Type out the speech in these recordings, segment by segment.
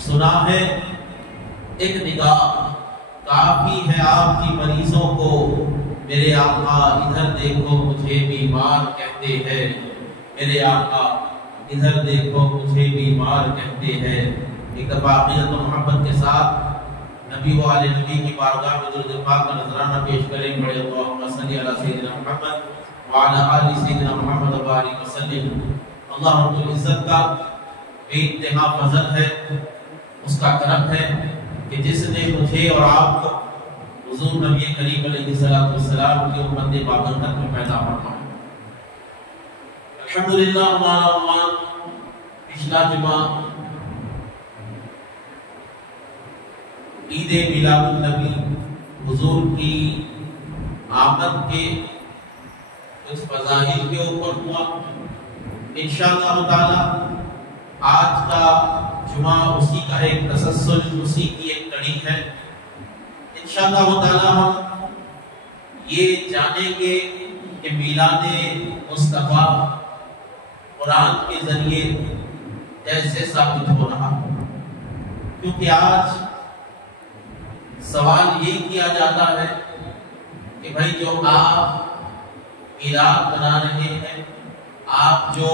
سنا ہے ایک نگاہ کافی ہے آپ کی مریضوں کو، میرے آقا ادھر دیکھو مجھے بیمار کہتے ہیں، میرے آقا ادھر دیکھو مجھے بیمار کہتے ہیں۔ ایک دفعہ عقیدت و محبت کے ساتھ نبی و آل نبی کی بارگاہ میں درود پاک کا نذرانہ پیش کریں، بڑے اللہم صلی علی سیدنا محمد وعلی آل سیدنا محمد وبارک وسلم۔ اللہ رب العزت کا بے انتہا فضل ہے، اس کا کرم ہے کہ جس نے مجھے اور آپ کو حضور نبی کریم علیہ السلام کی امت بابرکت میں پیدا فرمایا۔ الحمدللہ ہمارا عنوان پچھلا جمعہ عید میلاد النبی حضور کی آمد کے کچھ فضائل کے اوپر ہوا۔ انشاءاللہ تعالی آج کا جمعہ اسی کا ایک تسلسل، اسی کی ایک کڑی ہے۔ انشاءاللہ تعالی ہم یہ جانیں گے کہ میلاد مصطفیٰ قرآن کے ذریعے کیسے ثابت ہو رہا، کیونکہ آج سوال یہ کیا جاتا ہے کہ بھائی جو آپ میلاد بنا رہے ہیں، آپ جو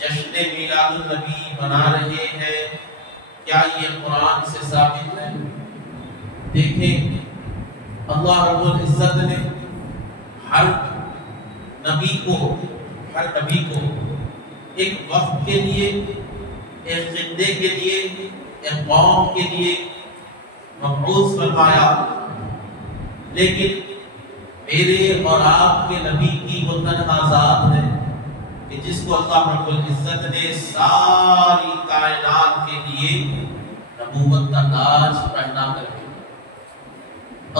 جشن میلاد النبی بنا رہے ہیں، کیا یہ قرآن سے ثابت ہے؟ دیکھیں، اللہ رب العزت نے ہر نبی کو ایک وقت کے لیے، ایک خطے کے لیے، ایک قوم کے لیے مبعوث فرمایا، لیکن میرے اور آپ کے نبی کی وہ تنہا ذات ہے کہ جس کو اللہ رب العزت نے ساری کائنات کے لیے نبوت کا تاج پہنا کر کے،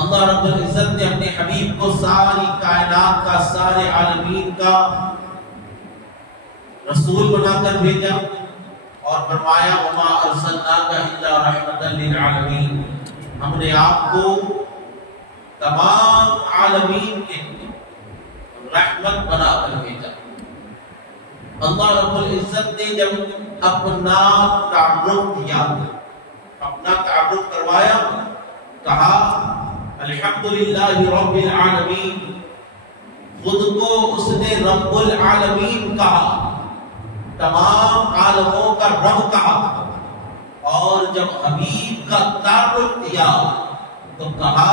اللہ رب العزت نے اپنے حبیب کو ساری کائنات کا، سارے عالمین کا رسول بنا کر بھیجا اور فرمایا وما ارسلناک الا رحمۃ للعالمین، ہم نے آپ کو تمام عالمین کے رحمت بنا کر بھیجا۔ اللہ رب العزت نے جب اپنا تعارف دیا، اپنا تعارف کروایا، کہا الحمدللہ رب العالمین، خود کو اس نے رب العالمین کہا، تمام عالموں کا رب کہا، اور جب حبیب کا تعارف دیا تو کہا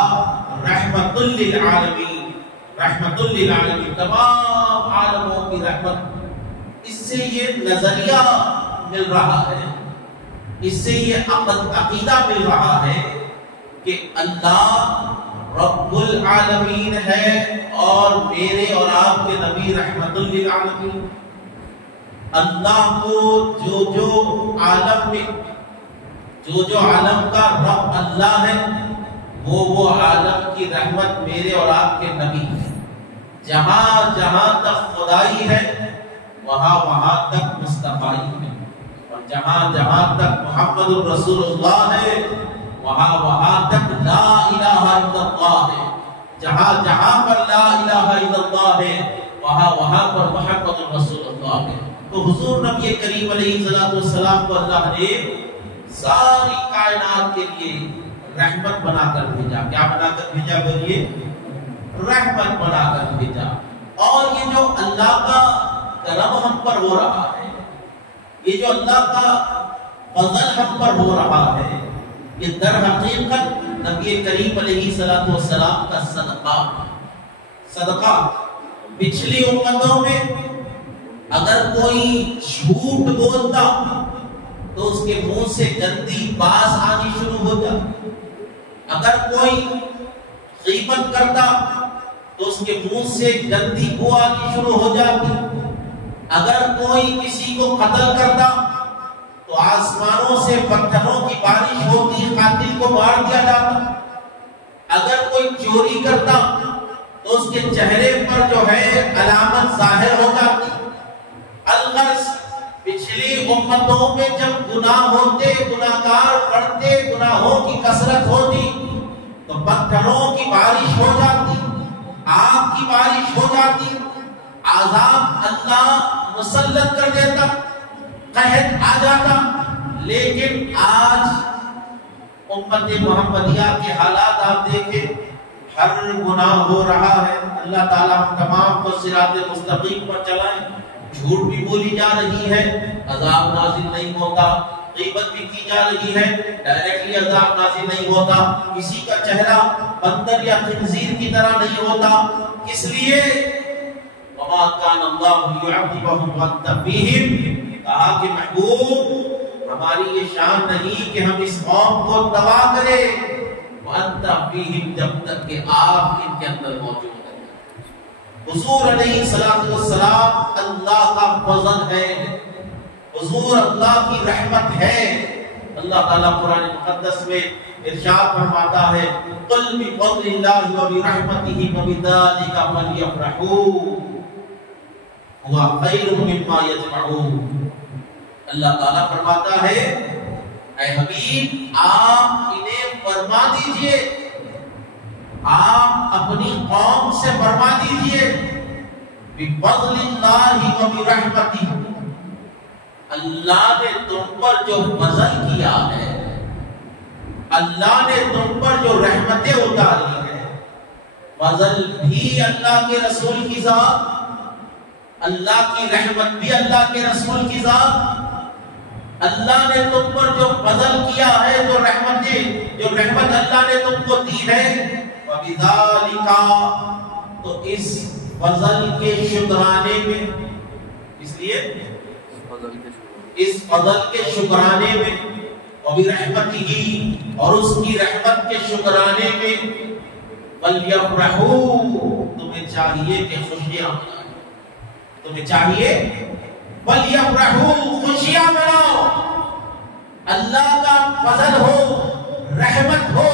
رحمت للعالمین، رحمت للعالمین، تمام عالموں کی رحمت۔ اس سے یہ نظریہ مل رہا ہے، اس سے یہ عقیدہ مل رہا ہے کہ اللہ رب العالمین ہے اور میرے اور آپ کے نبی رحمت للعالمین۔ اللہ کو جو عالم میں جو عالم کا رب اللہ ہے، وہ عالم کی رحمت میرے اور آپ کے نبی ہے۔ جہاں جہاں تک خدائی ہے وہاں تک مصطفائی ہے، اور جہاں جہاں تک محمد الرسول اللہ ہے وہاں تک لا الہ الا اللہ ہے۔ جہاں جہاں پر لا الہ الا اللہ ہے وہاں پر محمد الرسول اللہ ہے۔ تو حضور نبی کریم علیہ السلام کو اللہ نے ساری کائنات کے لیے رحمت بنا کر بھیجا۔ کیا بنا کر بھیجا؟ بولیے، رحمت بنا کر بھیجا۔ اور یہ جو اللہ کا کرم ہم پر ہو رہا ہے، یہ جو اللہ کا فضل ہم پر ہو رہا ہے، یہ در حقیقت نبی کریم علیہ السلام کا صدقہ۔ پچھلی امتوں میں اگر کوئی جھوٹ بولتا تو اس کے منہ سے گندی باز آنی شروع ہو جاتی، اگر کوئی غیبت کرتا تو اس کے منہ سے گندی بو آنی شروع ہو جاتی، اگر کوئی کسی کو قتل کرتا تو آسمانوں سے پتھروں کی بارش ہوتی، قاتل کو مار دیا جاتا، اگر کوئی چوری کرتا تو اس کے چہرے پر جو ہے علامت ظاہر ہو جاتی۔ الغرض پچھلی امتوں میں جب گناہ ہوتے، گناہگار بڑھتے، گناہوں کی کثرت ہوتی تو پتھروں کی بارش ہو جاتی، آگ کی بارش ہو جاتی، عذاب اللہ مسلط کر دیتا، قحط آ جاتا۔ لیکن آج امت محمدیہ کے حالات آپ دیکھیں، ہر گناہ ہو رہا ہے، اللہ تعالیٰ ہم تمام کو صراط مستقیم پر چلائیں، جھوٹ بھی بولی جا رہی ہے، عذاب نازل نہیں ہوتا، غیبت بھی کی جا رہی ہے، ڈائریکٹلی عذاب نازل نہیں ہوتا، کسی کا چہرہ بندر یا خنزیر کی طرح نہیں ہوتا، اس لیے وما کان اللہ یعذبہم وانت فیہم، کہا کہ محبوب ہماری یہ شان نہیں کہ ہم اس قوم کو تباہ کریں وانت فیہم، جب تک کہ آپ ان کے اندر موجود ہیں۔ حضور علیہ السلام اللہ کا فضل ہے، حضور اللہ کی رحمت ہے۔ اللہ تعالیٰ قرآن مقدس میں ارشاد فرماتا ہے قل بفضل اللہ وبرحمتہ فبذلک فلیفرحوا هو خیر مما یجمعون۔ اللہ تعالیٰ فرماتا ہے اے حبیب آپ انہیں فرما دیجئے، آپ اپنی قوم سے فرما دیجئے بفضل اللہ وبرحمتہ، اللہ نے تم پر جو فضل کیا ہے، اللہ نے تم پر جو رحمتیں اتاری ہیں، فضل بھی اللہ کے رسول کی ذات، اللہ کی رحمت بھی اللہ کے رسول کی ذات، اللہ نے تم پر جو فضل کیا ہے، جو رحمت اللہ نے تم کو دی ہے، وَبِذَالِكَ، تو اس فضل کے شکرانے میں، اس لیے اس فضل کے شکرانے میں، وَبِرَحْمَتِهِ، اور اس کی رحمت کے شکرانے میں، فَلْيَفْرَحُوا، تمہیں چاہیے کہ خوشیاں منائیں، تمہیں چاہیے فَلْيَفْرَحُوا، خوشیاں مناؤ، اللہ کا فضل ہو، رحمت ہو۔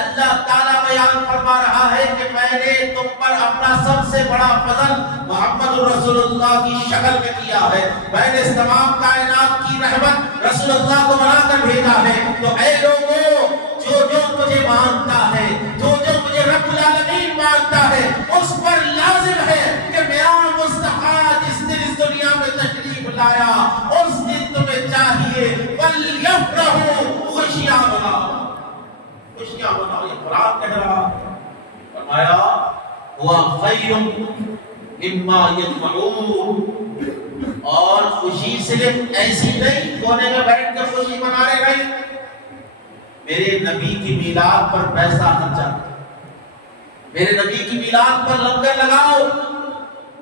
اللہ تعالیٰ بیان فرما رہا ہے کہ میں نے تم پر اپنا سب سے بڑا فضل محمد رسول اللہ کی شکل میں کیا ہے، میں نے اس تمام کائنات کی رحمت رسول اللہ کو بنا کر بھیجا ہے۔ تو اے لوگوں، جو مجھے مانتا ہے، جو مجھے رب العالمین مانتا ہے، اس پر لازم ہے کہ میرا مصطفیٰ جس دن اس دنیا میں تشریف لایا، اس دن تمہیں چاہیے وَلْيَفْرَحُوا، خوشیاں مناؤ، خوشیاں مناؤ۔ یہ قرآن کہہ رہا، فرمایا ہوا خیر مما یجمعون، اور خوشی صرف ایسی نہیں کونے میں بیٹھ کر خوشی منا رہے نہیں، میرے نبی کی میلاد پر پیسہ خرچا، میرے نبی کی میلاد پر لنگر لگاؤ،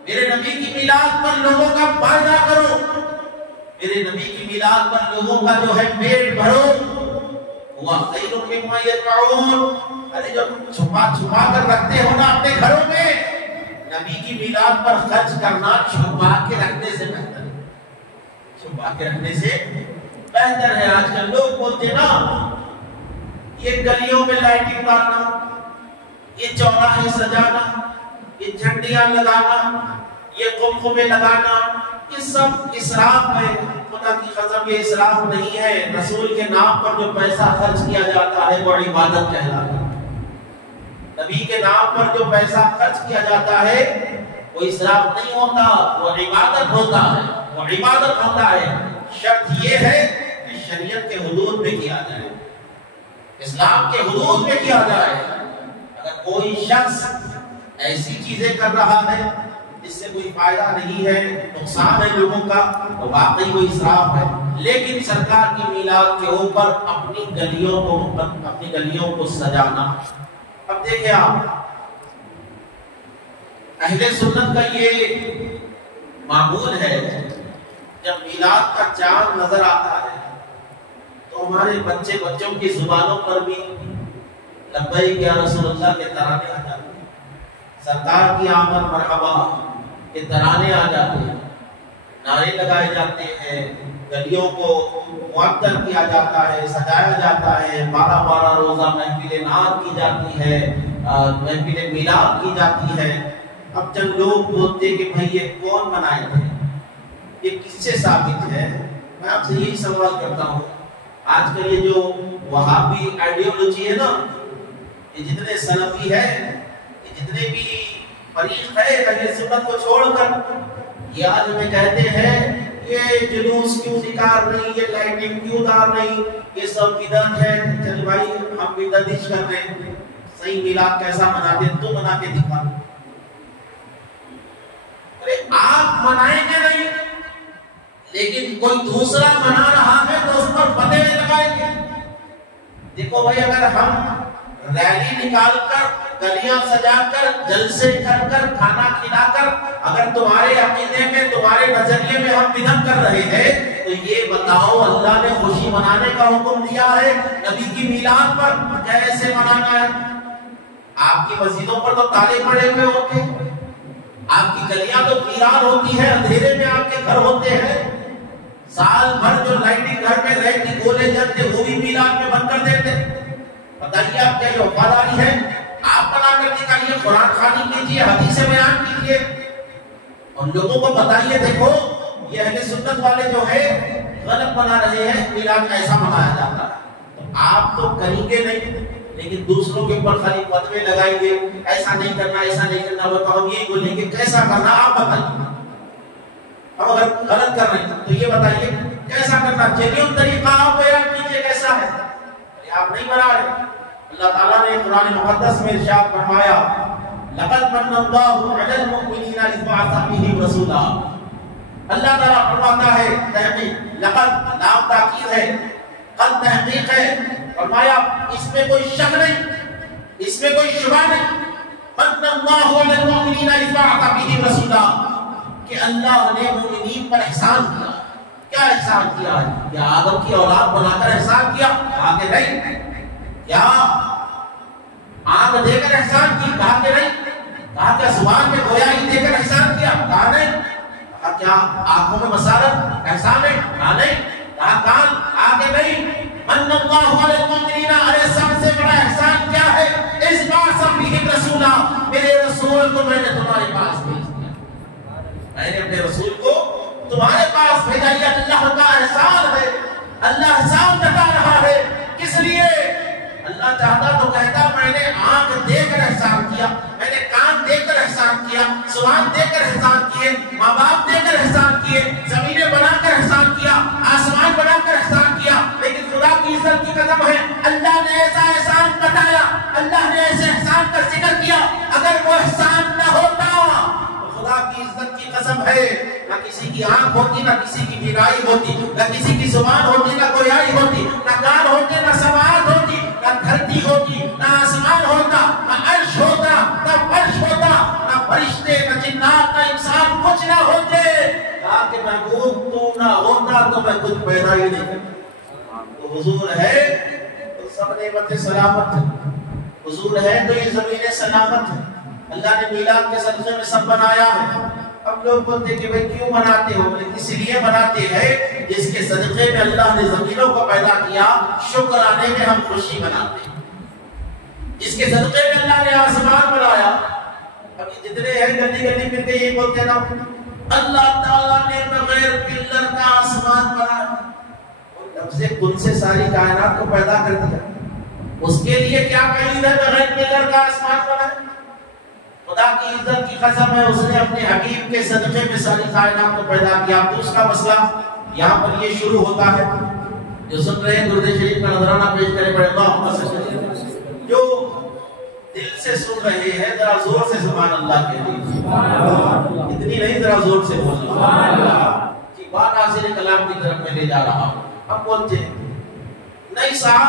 میرے نبی کی میلاد پر لوگوں کا فائدہ کرو، میرے نبی کی میلاد پر لوگوں کا جو ہے پیٹ بھرو، ہوا خیر مما یجمعون۔ ارے جو چھپا کر رکھتے ہو نا اپنے گھروں میں، نبی کی میلاد پر خرچ کرنا چھپا کے رکھنے سے بہتر ہے، چھپا کے رکھنے سے بہتر ہے۔ آج کل لوگ بولتے نا یہ گلیوں میں لائٹنگ ڈالنا، یہ چوراہے سجانا، یہ جھنڈیاں لگانا، یہ قمقمے لگانا، یہ سب اسراف ہے۔ خدا کی قسم یہ اسراف نہیں ہے، رسول کے نام پر جو پیسہ خرچ کیا جاتا ہے وہ عبادت کہلاتا ہے۔ نبی کے نام پر جو پیسہ خرچ کیا جاتا ہے وہ اسراف نہیں ہوتا، وہ عبادت ہوتا ہے، وہ عبادت ہوتا ہے۔ شرط یہ ہے کہ شریعت کے حدود میں کیا جائے، اسلام کے حدود میں کیا جائے۔ اگر کوئی شخص ایسی چیزیں کر رہا ہے جس سے کوئی فائدہ نہیں ہے، نقصان ہے لوگوں کا، تو واقعی وہ اسراف ہے۔ لیکن سرکار کی میلاد کے اوپر اپنی گلیوں کو سجانا، اب دیکھیں آپ اہل سنت کا یہ معمول ہے، جب میلاد کا چاند نظر آتا ہے تو ہمارے بچوں کی زبانوں پر بھی لبیک یا رسول اللہ کے ترانے آ جاتے ہیں، سرکار کی آمد مرحبا کے ترانے آ جاتے ہیں، نعرے لگائے جاتے ہیں، گلیوں کو معطر کیا جاتا ہے، سجایا جاتا ہے، 12 روزہ محفل نعت کی جاتی ہے، محفل میلاد کی جاتی ہے۔ اب جب لوگ بولتے کہ بھائی یہ کون بنائے تھے، یہ کس سے ثابت ہے، میں آپ سے یہی سوال کرتا ہوں۔ آج کل یہ جو وہابی آئیڈیالوجی ہے نا، یہ جتنے سلفی ہے، یہ جتنے بھی فریق ہے اہل سنت کو چھوڑ کر، یہ آج ہمیں کہتے ہیں یہ جلوس کیوں نکال رہی، یہ لائٹنگ کیوں ڈال رہی، یہ سب بدعت ہے. چل بھائی ہم بدعت ہی کر رہے ہیں، صحیح میلاد کیسا مناتے تو بنا کے دکھا. ارے آپ منائیں گے نہیں لیکن کوئی دوسرا منا رہا ہے تو اس پر فتوے لگائیں گے. دیکھو بھائی اگر ہم ریلی نکال کر، گلیاں سجا کر، جلسے کر کر، کھانا کھلا کر اگر تمہارے عقیدے میں، تمہارے نظریے میں ہم بدعت کر رہے ہیں تو یہ بتاؤ اللہ نے خوشی منانے کا حکم دیا ہے نبی کی میلاد پر کیسے منانا ہے؟ آپ کی مسجدوں پر تو تالے پڑے ہوئے ہوتے ہیں، آپ کی گلیاں تو ویران ہوتی ہیں، اندھیرے میں آپ کے گھر ہوتے ہیں، سال بھر جو لائٹنگ گھر میں رہتی گولے جلتے وہ بھی میلاد میں بند کر دیتے. بتائیے آپ کیا یہ وفاداری ہے؟ آپ بنا کر دکھائیے، قرآن خوانی کیجیے، حدیثیں بیان کیجیے اور لوگوں کو بتائیے دیکھو یہ اہل سنت والے جو ہے غلط بنا رہے ہیں، میلاد ایسا منایا جاتا ہے. تو آپ تو کریں گے نہیں لیکن دوسروں کے اوپر خالی فتوے لگائیں گے، ایسا نہیں کرنا، ایسا نہیں کرنا. وہ تو ہم یہی بولیں گے کیسا کرنا آپ بتائیے. اب اگر غلط کر رہے ہیں تو یہ بتائیے کیسا کرنا، جنیون طریقہ آپ بیان کیجیے کیسا ہے. آپ نہیں بنا رہے. اللہ تعالیٰ نے قرآن مقدس میں ارشاد فرمایا لقد من اللہ علی المؤمنین اذ بعث فیہم رسولا. اللہ تعالیٰ فرماتا ہے تحقیق، لقد لام تاکید ہے، قد تحقیق ہے، فرمایا اس میں کوئی شک نہیں، اس میں کوئی شبہ نہیں. من اللہ علی المؤمنین اذ بعث فیہم رسولا کہ اللہ نے مومنین پر احسان کیا. کیا احسان کیا؟ کیا آدم کی اولاد بنا کر احسان کیا؟ آگے نہیں. کیا آنکھ دے کر احسان کی؟ کہا کہ نہیں. کہا کہ زبان میں گویائی دے کر احسان کیا؟ کہا نہیں. کہا کیا آنکھوں میں مسالت احسان ہے؟ کہا نہیں. کہا کان؟ آگے نہیں. من اللہ علی المؤمنین، ارے سب سے بڑا احسان کیا ہے؟ اس بعث فیہم رسولا، میرے رسول کو میں نے تمہارے پاس بھیج دیا. میں نے اپنے رسول کو تمہارے پاس بھیجا. یہ اللہ کا احسان ہے. اللہ احسان جتا رہا ہے. کس لیے؟ اللہ چاہتا تو کہتا میں نے آنکھ دے کر احسان کیا، میں نے کان دے کر احسان کیا، زبان دے کر احسان کیے، ماں باپ دے کر احسان کیے، زمینیں بنا کر احسان کیا، آسمان بنا کر احسان کیا. لیکن خدا کی عزت کی قسم ہے اللہ نے ایسا احسان بتایا، اللہ نے ایسے احسان کا ذکر کیا. اگر وہ احسان نہ ہوتا خدا کی عزت کی قسم ہے نہ کسی کی آنکھ ہوتی، نہ کسی کی بینائی ہوتی، نہ کسی کی زبان ہوتی، نہ گویائی ہوتی، نہ کان ہوتے، نہ سماعت ہوتی، نہ دھرتی ہوتی، نہ آسمان ہوتا، نہ عرش ہوتا، نہ فرش ہوتا، نہ فرشتے، نہ جنات، نہ انسان، کچھ نہ ہوتے. کہا کہ محبوب تو نہ ہوتا تو میں کچھ پیدا ہی نہیں کرتا. تو حضور ہے تو سب نعمتیں سلامت ہے، حضور ہے تو یہ زمینیں سلامت ہے. اللہ نے میلاد کے صدقے میں سب بنایا ہے. اب لوگ بولتے ہیں کہ بھئی کیوں بناتے ہو؟ اس لیے بناتے ہیں جس کے صدقے میں اللہ نے زمینوں کو پیدا کیا، شکرانے میں ہم خوشی مناتے ہیں. جس کے صدقے میں اللہ نے آسمان بنایا. اب جتنے ہیں گلی گلی پھر کے یہ بولتے ہیں نا اللہ تعالیٰ نے بغیر پلر کا آسمان بنایا. لفظ کن سے ساری کائنات کو پیدا کر دیا. اس کے لیے کیا قید ہے بغیر پلر کا آسمان بنایا؟ خدا کی عزت کی قسم ہے اس نے اپنے حبیب کے صدقے میں ساری کائنات کو پیدا کیا. دوسرا مسئلہ یہاں پر یہ شروع ہوتا ہے، جو سن رہے ہیں درود شریف کا نذرانہ پیش کرے پڑے اللہ، جو دل سے سن رہے ہیں ذرا زور سے سبحان اللہ کہیے. اتنی نہیں، ذرا زور سے بولنا سبحان اللہ. جی بات حاصل کلام کی طرف میں لے جا رہا ہوں. اب بولتے ہیں نہیں صاحب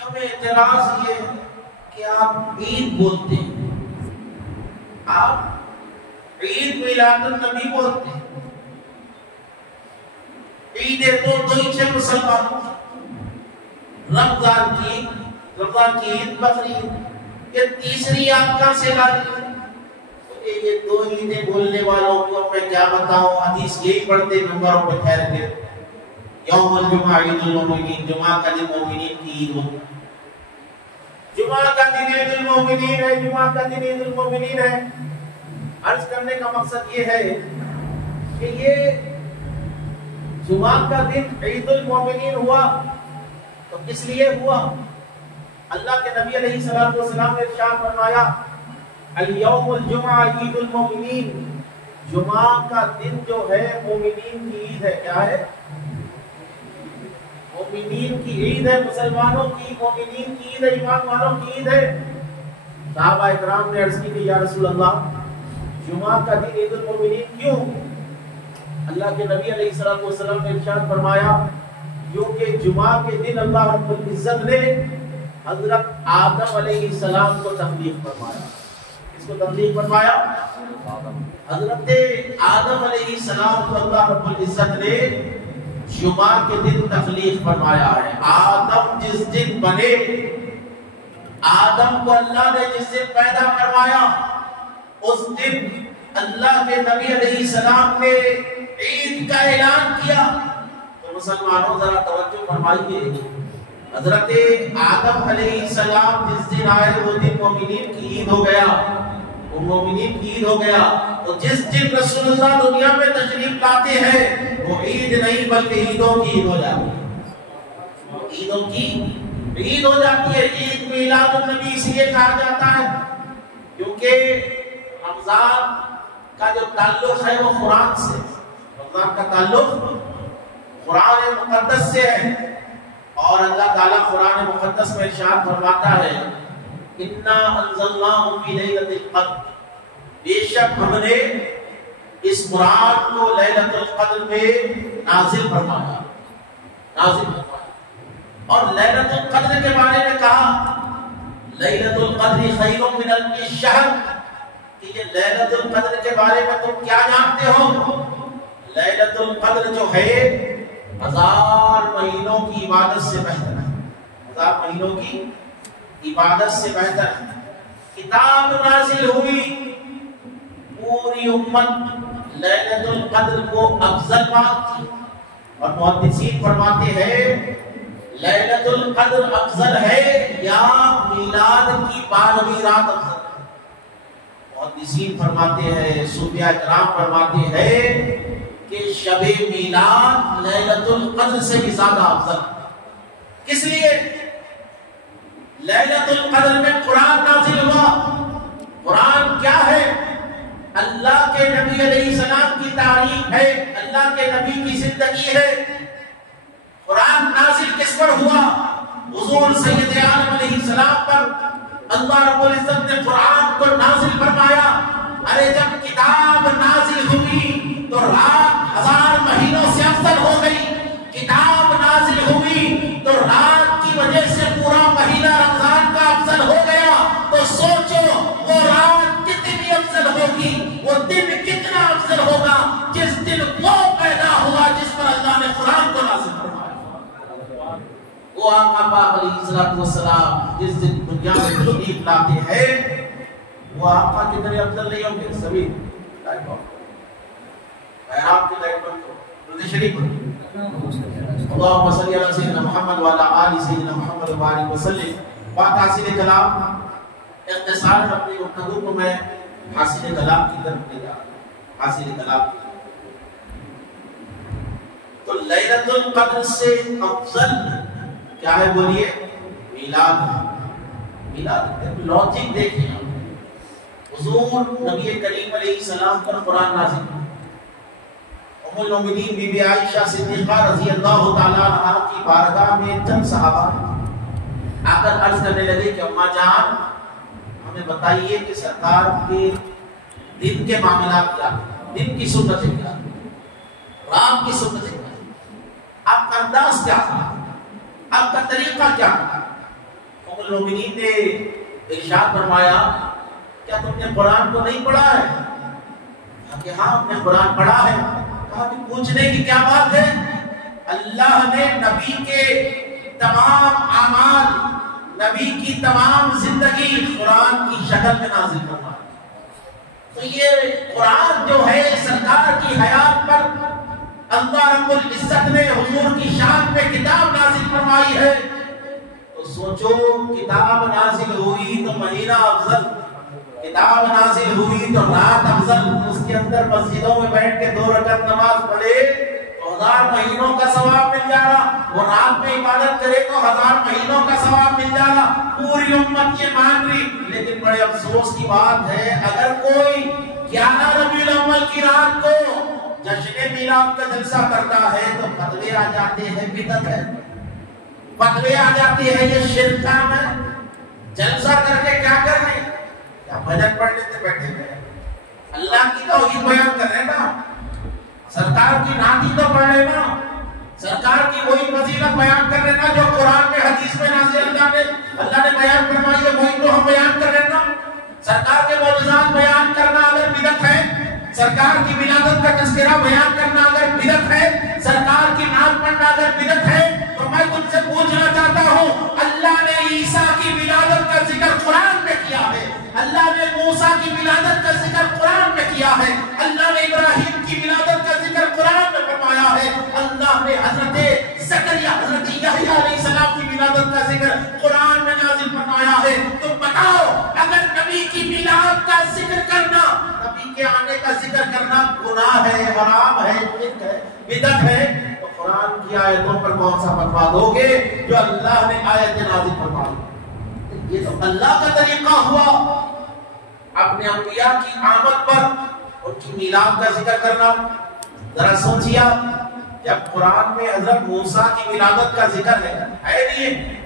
ہمیں اعتراض یہ کہ آپ عید بولتے ہیں، آپ عید میلاد النبی بولتے ہیں. عید تو دو ہی مسلمان، رمضان کی عید، بقرعید، یہ تیسری آپ کہاں سے لا دی؟ یہ دو عیدیں بولنے والوں کو میں کیا بتاؤں. حدیث یہی پڑھتے ممبروں پہ ٹھہر کے یوم الجمعہ عید المومنین، جمعہ کا دن مومنین کی عید ہوتی ہے. جمعہ کا دن عید المومنین ہے، جمعہ کا دن عید المومنین ہے. عرض کرنے کا مقصد یہ ہے کہ یہ جمعہ کا دن عید المومنین ہوا تو کس لیے ہوا؟ اللہ کے نبی علیہ الصلوۃ والسلام نے ارشاد فرمایا الیوم الجمعہ عید المومنین، جمعہ کا دن جو ہے مومنین کی عید ہے. کیا ہے؟ مومنین کی عید ہے، مسلمانوں کی، مومنین کی عید ہے، ایمان والوں کی عید ہے. صحابہ اکرام نے عرض کی کہ یا رسول اللہ جمعہ کا دن عید المومنین کیوں؟ اللہ کے نبی علیہ الصلوۃ والسلام نے ارشاد فرمایا کیونکہ جمعہ کے دن اللہ رب العزت نے حضرت آدم علیہ السلام کو تخلیق فرمایا. کس کو تخلیق فرمایا؟ حضرت آدم علیہ السلام کو اللہ رب العزت نے جمعہ کے دن تخلیق فرمایا ہے. آدم جس دن بنے، آدم کو اللہ نے جس دن پیدا کروایا، اس دن اللہ کے نبی علیہ السلام نے عید کا اعلان کیا. تو مسلمانوں ذرا توجہ فرمائیے، حضرت آدم علیہ السلام جس دن آئے وہ دن مومنین کی عید ہو گیا، وہ مومنین کی عید ہو گیا. تو جس دن رسول اللہ دنیا میں تشریف لاتے ہیں وہ عید نہیں بلکہ عیدوں کی عید ہو جاتی ہے. عیدوں کی عید ہو جاتی ہے. عید میلاد النبی اس لیے کہا جاتا ہے کیونکہ رمضان کا جو تعلق ہے وہ قرآن سے، رمضان کا تعلق قرآن مقدس سے ہے. اور اللہ تعالیٰ قرآن مقدس میں ارشاد فرماتا ہے اِنَّا أَنزَلْنَاهُ فِي لَيْلَةِ الْقَدْرِ، بے شک ہم نے اس قرآن کو لیلۃ القدر میں نازل فرمایا. اور لیلۃ القدر کے بارے میں کہا لیلۃ القدر خیر من الف شہر، کہ یہ لیلۃ القدر کے بارے میں تم کیا جانتے ہو؟ لیلۃ القدر جو ہے 1000 مہینوں کی عبادت سے بہتر ہے. 1000 مہینوں کی عبادت سے بہتر ہے. کتاب نازل ہوئی، پوری امت لیلۃ القدر کو افضل مانتی، اور محدثین فرماتے ہیں لیلۃ القدر افضل ہے یا میلاد کی 12ویں رات افضل ہے. محدثین فرماتے ہیں، صوفیاء کرام فرماتے ہیں کہ شب میلاد لیلۃ القدر سے بھی زیادہ افضل ہے. کس لیے؟ لیلۃ القدر میں قرآن نازل ہوا. قرآن کیا ہے؟ اللہ کے نبی علیہ السلام کی تعریف ہے، اللہ کے نبی کی زندگی ہے. قرآن نازل کس پر ہوا؟ حضور سید عالم علیہ السلام پر. اللہ رب العزت نے قرآن کو نازل فرمایا. ارے جب کتاب نازل ہوئی تو رات 1000 مہینوں سے افضل ہو گئی. کتاب نازل ہوئی تو رات کی وجہ سے پورا مہینہ رمضان کا افضل ہو گیا. تو سوچو وہ رات کتنی افضل ہوگی، وہ دن کتنا افضل ہوگا جس دن وہ پیدا ہوا جس پر اللہ نے قرآن کو نازل فرمایا. وہ آقا پاک علیہ السلام جس دن دنیا میں تشریف لاتے ہیں وہ آقا کتنے افضل نہیں ہوں گے. سبھی آپ کی لائٹ بند کرو، رضی شریف اللہم صلی علی سیدنا محمد وعلی آل سیدنا محمد وبارک وسلم. بات حاصل کلام، اختصار اپنی گفتگو کو میں حاصل کلام کی طرف لے جا رہا ہوں. حاصل کلام تو لیلۃ القدر سے افضل کیا ہے بولیے؟ میلاد. میلاد لاجک دیکھیں، حضور نبی کریم علیہ السلام پر قرآن نازل. ام المؤمنین بی بی عائشہ صدیقہ رضی اللہ تعالی عنہا کی بارگاہ میں چند صحابہ آ کر عرض کرنے لگے کہ اماں جان ہمیں بتائیے کہ سرکار کے دن کے معاملات کیا، دن کی سنتیں کیا، رات کی سنتیں کیا، آپ کا انداز کیا تھا، آپ کا طریقہ کیا تھا. ام المؤمنین نے ارشاد فرمایا کیا تم نے قرآن کو نہیں پڑھا ہے؟ کہا کہ ہاں ہم نے قرآن پڑھا ہے. کہا کہ پوچھنے کی کیا بات ہے، اللہ نے نبی کے تمام اعمال، نبی کی تمام زندگی قرآن کی شکل میں نازل فرمائی. تو یہ قرآن جو ہے سرکار کی حیات پر اللہ رب العزت نے حضور کی شان میں کتاب نازل فرمائی ہے. تو سوچو کتاب نازل ہوئی تو مہینہ افضل، کتاب نازل ہوئی تو رات افضل. اس کے اندر مسجدوں میں بیٹھ کے 2 رکعت نماز پڑھے تو 1000 مہینوں کا ثواب مل جا رہا. وہ رات میں عبادت کرے تو 1000 مہینوں کا ثواب مل جا رہا. پوری امت یہ مان رہی. لیکن بڑے افسوس کی بات ہے اگر کوئی 11 ربیع الاول کی رات کو جشن میلاد کا جلسہ کرتا ہے تو فتوے آ جاتے ہیں بدعت ہے، فتوے آ جاتے ہیں یہ شرک کام ہے۔ جلسہ کر کے کیا کرنے؟ کیا بھجن پڑھ لیتے بیٹھے ہوئے؟ اللہ کی توحید بیان کر رہے نا، سرکار کی نعت تو پڑھ رہے نا، سرکار کی وہی فضیلت بیان کر رہے نا جو قرآن میں حدیث میں نازل اللہ نے بیان فرمائی ہے، وہی تو ہم بیان کر رہے نا۔ سرکار کے معجزات بیان کرنا اگر بدعت ہے، سرکار کی ولادت کا تذکرہ بیان کرنا اگر بدعت ہے، سرکار کی نعت پڑھنا اگر بدعت ہے، تو میں تم سے پوچھنا چاہتا ہوں، اللہ نے عیسیٰ کی ولادت کا ذکر قرآن میں کیا ہے، اللہ نے موسیٰ کی ولادت کا ذکر قرآن میں کیا ہے، اللہ نے ابراہیم کی ولادت کا ذکر قرآن میں فرمایا ہے، اللہ نے حضرت زکریا حضرت یحییٰ علیہ السلام کی ولادت کا ذکر قرآن میں نازل فرمایا ہے۔ تو بتاؤ اگر نبی کی میلاد کا ذکر کرنا، نبی کے آنے کا ذکر کرنا گناہ ہے، حرام ہے، شرک ہے، بدعت ہے، تو قرآن کی آیتوں پر کون سا فتویٰ دو گے جو اللہ نے آیت نازل فرمائی؟ یہ تو اللہ کا طریقہ ہوا اپنے انبیاء کی آمد پر ان کی میلاد کا ذکر کرنا۔ ذرا سوچیے آپ، جب قرآن میں حضرت موسیٰ کی ولادت کا ذکر ہے نہیں،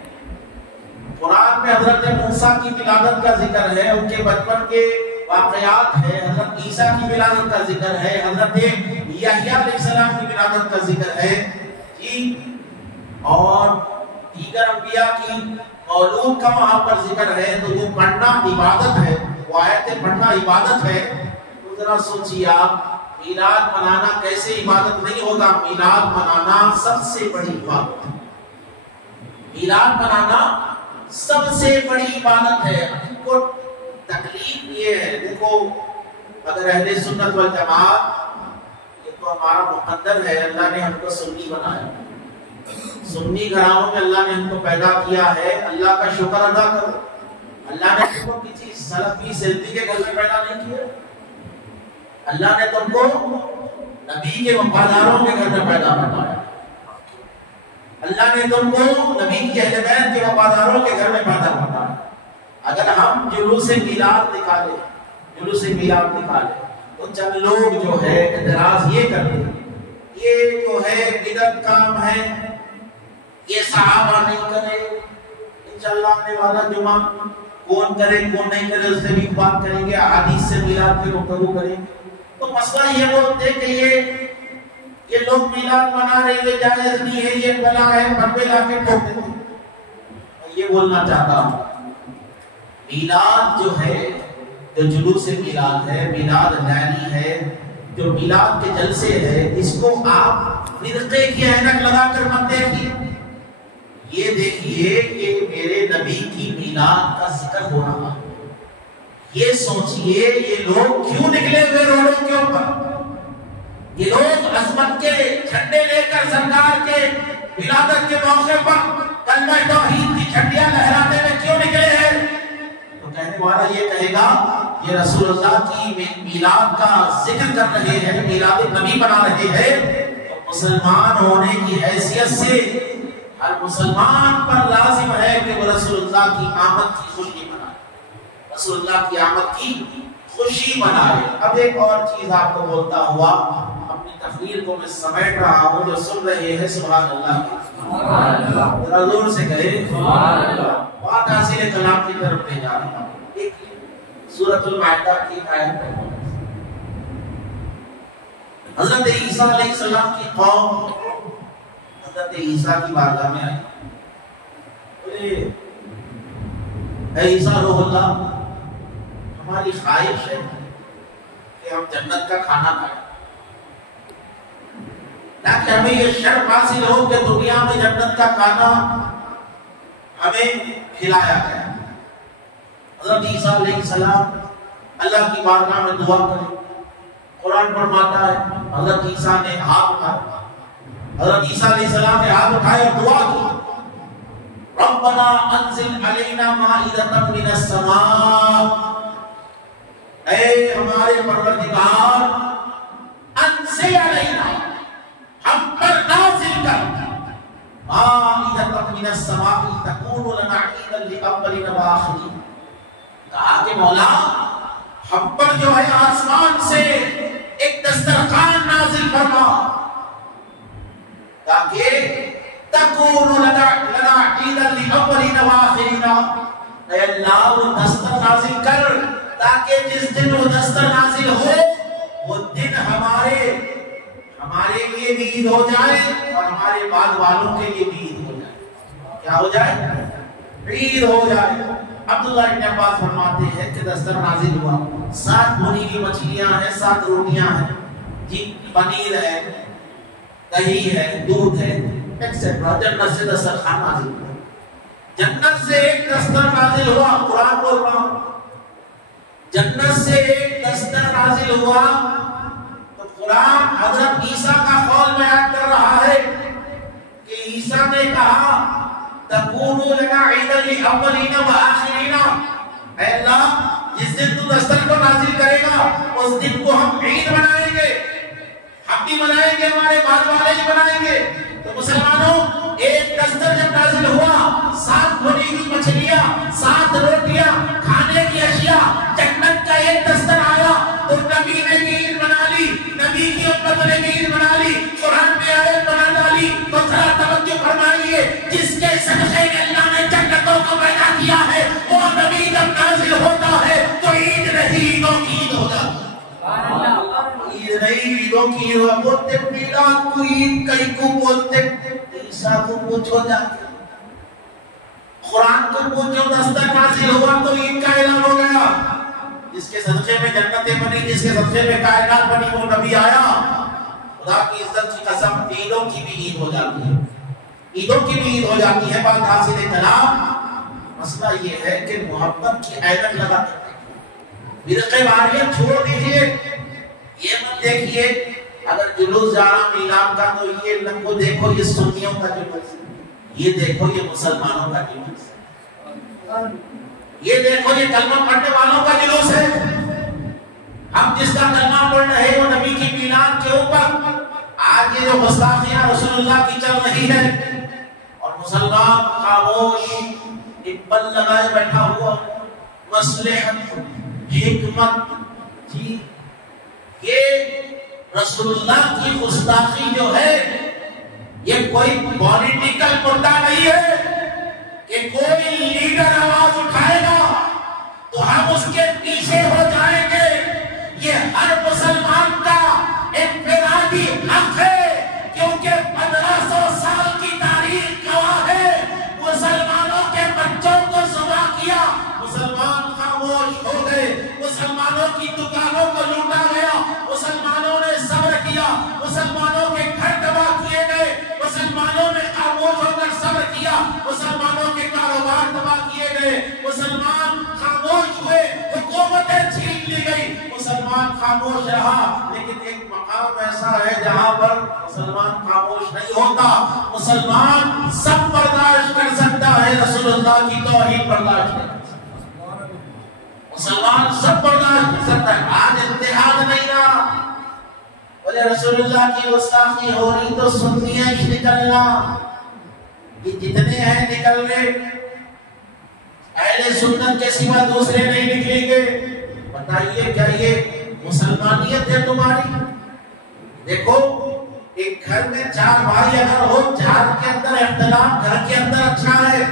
قرآن میں حضرت موسیٰ کی ولادت کا ذکر ہے، ان کے بچپن کے واقعات ہے، حضرت عیسیٰ کی ولادت کا ذکر ہے، حضرت یحییٰ علیہ السلام کی ولادت کا ذکر ہے جی، اور دیگر انبیاء کی مولود کا وہاں پر ذکر ہے، تو وہ پڑھنا عبادت ہے، وہ آیتیں پڑھنا عبادت ہے۔ تو ذرا سوچیے آپ، میلاد منانا کیسے عبادت نہیں ہوگا؟ میلاد منانا سب سے بڑی عبادت ہے، میلاد منانا سب سے بڑی عبادت ہے۔ ان کو تکلیف یہ ہے، دیکھو اگر اہل سنت والجماعت، یہ تو ہمارا مقدر ہے، اللہ نے ہم کو سنی بنایا، سنی گھرانوں میں اللہ نے ہم کو پیدا کیا ہے، اللہ کا شکر ادا کرو۔ اللہ نے تم کو کسی سلفی سلفی کے گھر میں پیدا نہیں کیا، اللہ نے تم کو نبی کے وفاداروں کے گھر میں پیدا فرمایا، اللہ نے تم کو نبی کی اہل بیت کے وفاداروں کے گھر میں پیدا فرمایا۔ اگر ہم جلوس میلاد نکالے تو چند لوگ جو ہے اعتراض یہ کرتے ہیں، یہ جو ہے بدعت کام ہے، یہ صحابہ نہیں کرے، انشاءاللہ آنے والا جمعہ کون کرے کون نہیں کرے اس سے بھی بات کریں گے، احادیث سے میلاد کی گفتگو کریں گے۔ تو مسئلہ یہ بولتے کہ یہ لوگ میلاد منا رہے ہیں، جائز نہیں ہے، یہ بلا ہے، پنبے لا کے ٹھوک دیتے ہیں۔ میں یہ بولنا چاہتا ہوں، میلاد جو ہے، جو جلوس میلاد ہے، میلاد لیلی ہے، جو میلاد کے جلسے ہے، اس کو آپ فرقے کی اینک لگا کر مت دیکھیے، یہ دیکھیے کہ میرے نبی کی میلاد کا ذکر ہو رہا ہے۔ یہ سوچئے یہ لوگ کیوں نکلے ہوئے روڈوں کے اوپر، یہ لوگ عظمت کے جھنڈے لے کر سرکار کے ولادت کے موقع پر کلمہ توحید کی جھنڈیاں لہراتے ہوئے کیوں نکلے ہیں؟ تو کہنے والا یہ کہے گا یہ رسول اللہ کی میلاد کا ذکر کر رہے ہیں، میلاد نبی بنا رہے ہیں۔ تو مسلمان ہونے کی حیثیت سے ہر مسلمان پر لازم ہے کہ وہ رسول اللہ کی آمد کی خوشی منائے، رسول اللہ کی آمد کی خوشی منائے۔ اب ایک اور چیز آپ کو بولتا ہوا اپنی تقریر کو میں سمیٹ رہا ہوں، جو سن رہے ہیں سبحان اللہ، ذرا زور سے کہیں سبحان اللہ، بات حاصل کلام کی طرف لے جا رہا ہوں۔ ایک سورۃ المائدہ کی آیت ہے، حضرت عیسیٰ علیہ السلام کی قوم حضرت عیسیٰ کی بارگاہ میں آئی، بولے اے عیسیٰ روح اللہ، ہماری خواہش ہے کہ ہم جنت کا کھانا کھائیں، تاکہ ہمیں یہ شرف حاصل ہو کہ دنیا میں جنت کا کھانا ہمیں کھلایا گیا۔ حضرت عیسیٰ علیہ السلام اللہ کی بارگاہ میں دعا کرے، قرآن فرماتا ہے حضرت عیسیٰ نے ہاتھ اٹھایا، حضرت عیسیٰ علیہ السلام نے ہاتھ اٹھائے اور دعا کی، ربنا انزل علینا مائدۃ من السماء، اے ہمارے پروردگار انزل علینا، ہم پر نازل کر مائدۃ من السماء تکون لنا عیدا لأولنا وآخرین۔ کہا کہ مولا ہم پر جو ہے آسمان سے ایک دسترخوان نازل فرما تاکہ تکون لنا عیدا لأولنا وآخرنا. اے اللہ وہ دستر نازل کر تاکہ جس دن وہ دستر نازل ہو وہ دن ہمارے لیے بھی عید ہو جائے اور ہمارے بعد والوں کے لیے بھی عید ہو جائے. کیا ہو جائے؟ عید ہو جائے. عبداللہ ابن عباس فرماتے ہیں کہ دستر نازل ہوا, 7 بھنی ہوئی مچھلیاں ہیں, 7 روٹیاں ہیں, جی پنیر ہے, دہی ہے, دودھ ہے, ایکسٹرا. جنت سے دسترخوان نازل ہوا, جنت سے ایک دستر نازل ہوا. قرآن بول رہا ہوں, جنت سے ایک دستر نازل ہوا. تو قرآن حضرت عیسیٰ کا قول بیان کر رہا ہے کہ عیسیٰ نے کہا تَكُونُ لَنَا عِيدًا لِأَوَّلِينَ وَآخِرِينَ. اے اللہ جس دن تو دستر کو نازل کرے گا اس دن کو ہم عید منائیں گے, ہم بھی منائیں گے, ہمارے بعد والے بھی منائیں گے. تو مسلمانوں ایک دستر جب نازل ہوا, 7 بھنی ہوئی مچھلیاں, 7 روٹیاں, کھانے کی اشیاء, جنت کا ایک دستر آیا تو نبی نے بھی عید منا لی, نبی کی امت نے بھی عید منا لی, قرآن میں آیت بنا ڈالی. تو ذرا توجہ فرمائیے, جس کے صدقے میں اللہ نے جنتوں کو پیدا کیا ہے وہ نبی جب نازل ہوتا ہے تو عید نہیں, عیدوں کی عید ہو جاتی. عید نہیں, عیدوں کی عید. بولتے میلاد کو عید کئی کو بولتے, عیسیٰ کو پوچھو جا کے, قرآن کو پوچھو, دستر نازل ہوا تو عید کا اعلان ہو گیا. جس کے صدقے میں جنتیں بنی, جس کے صدقے میں کائنات بنی, وہ نبی آیا. خدا کی عزت کی قسم, عیدوں کی بھی عید ہو جاتی ہے, عیدوں کی بھی عید ہو جاتی ہے. بات حاصل جناب, مسئلہ یہ ہے کہ محبت کی عینک لگا فرقے واریت چھوڑ دیجئے. یہ مت دیکھیے اگر جلوس جا رہا میلاد کا تو یہ لنگو دیکھو یہ سنیوں کا جلوس, یہ دیکھو یہ مسلمانوں کا جلوس, یہ دیکھو یہ کلمہ پڑھنے والوں کا جلوس ہے. ہم جس کا کلمہ پڑھ رہے ہیں وہ نبی کی میلاد کے اوپر آج یہ جو گستاخیاں رسول اللہ کی چل رہی ہے اور مسلمان خاموش ایک پل لگائے بیٹھا ہوا, مصلحت, حکمت, جی یہ رسول اللہ کی گستاخی جو ہے یہ کوئی پولیٹیکل مدعا نہیں ہے کہ کوئی لیڈر آواز اٹھائے گا تو ہم اس کے پیچھے ہو جائیں گے. یہ ہر مسلمان کا انفرادی حق ہے کیونکہ 1500 سال کی تاریخ گواہ ہے. مسلمانوں کے بچوں کو ذبح کیا, مسلمان خاموش ہو گئے, مسلمانوں کی دکانوں کو لوٹا گیا, مسلمانوں نے صبر کیا, مسلمانوں کے گھر تباہ کیے گئے, مسلمانوں نے خاموش ہو کر صبر کیا, مسلمانوں کے کاروبار تباہ کیے گئے, مسلمان خاموش ہوئے, حکومتیں چھین لی گئی, مسلمان خاموش رہا. لیکن ایک مقام ایسا ہے جہاں پر مسلمان خاموش نہیں ہوتا, مسلمان سب برداشت کر سکتا ہے, رسول اللہ کی توحید برداشت کر سکتا ہے, مسلمان سب برداشت کر سکتا ہے. آج اتحاد نہیں رہا, بولے رسول اللہ کی گستاخی ہو رہی تو سنیاں ہی نکلنا, یہ جتنے ہیں نکل گئے, اہل سنت کے سوا دوسرے نہیں نکلیں گے. بتائیے کیا یہ مسلمانیت ہے تمہاری؟ دیکھو ایک گھر میں 4 بھائی اگر ہو, 4 کے اندر اختلاف گھر کے اندر اچھا ہے,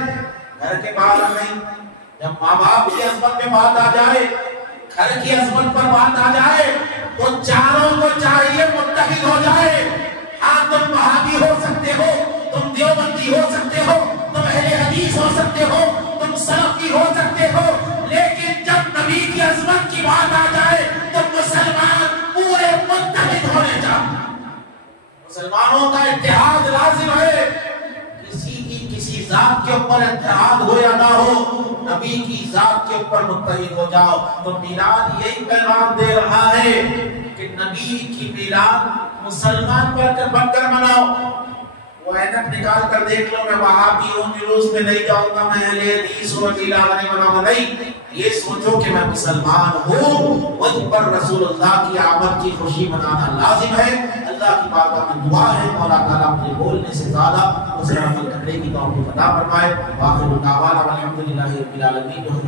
گھر کے باہر نہیں. جب ماں باپ کی عظمت میں بات آ جائے, گھر کی عظمت پر بات آ جائے تو چاروں کو چاہیے متحد ہو جائے. ہاں تم وہابی ہو سکتے ہو, تم دیوبندی ہو سکتے ہو, تم اہل حدیث ہو سکتے ہو, تم سلفی ہو سکتے ہو, لیکن جب نبی کی عظمت کی بات آ جائے تو مسلمان پورے متحد ہونے چاہیے. مسلمانوں کا اتحاد لازم ہے. کسی ذات کے اوپر اتحاد ہو یا نہ ہو, نبی کی ذات کے اوپر متحد ہو جاؤ. تو میلاد یہی پیغام دے رہا ہے کہ نبی کی میلاد مسلمان بن کر مناؤ. وہ اینک نکال کر دیکھ لو, میں وہابی ہوں, جلوس میں نہیں جاؤں گا, میں اہل حدیث ہوں, میلاد نہیں مناؤں گا. نہیں, یہ سوچو کہ میں مسلمان ہوں, مجھ پر رسول اللہ کی آمد کی خوشی منانا لازم ہے. اللہ کی بارگاہ میں دعا ہے مولا تعالیٰ اپنے بولنے سے زیادہ اس پر عمل کرنے کی توفیق عطا فرمائے. آخر دعوانا الحمدللہ رب العالمین. جو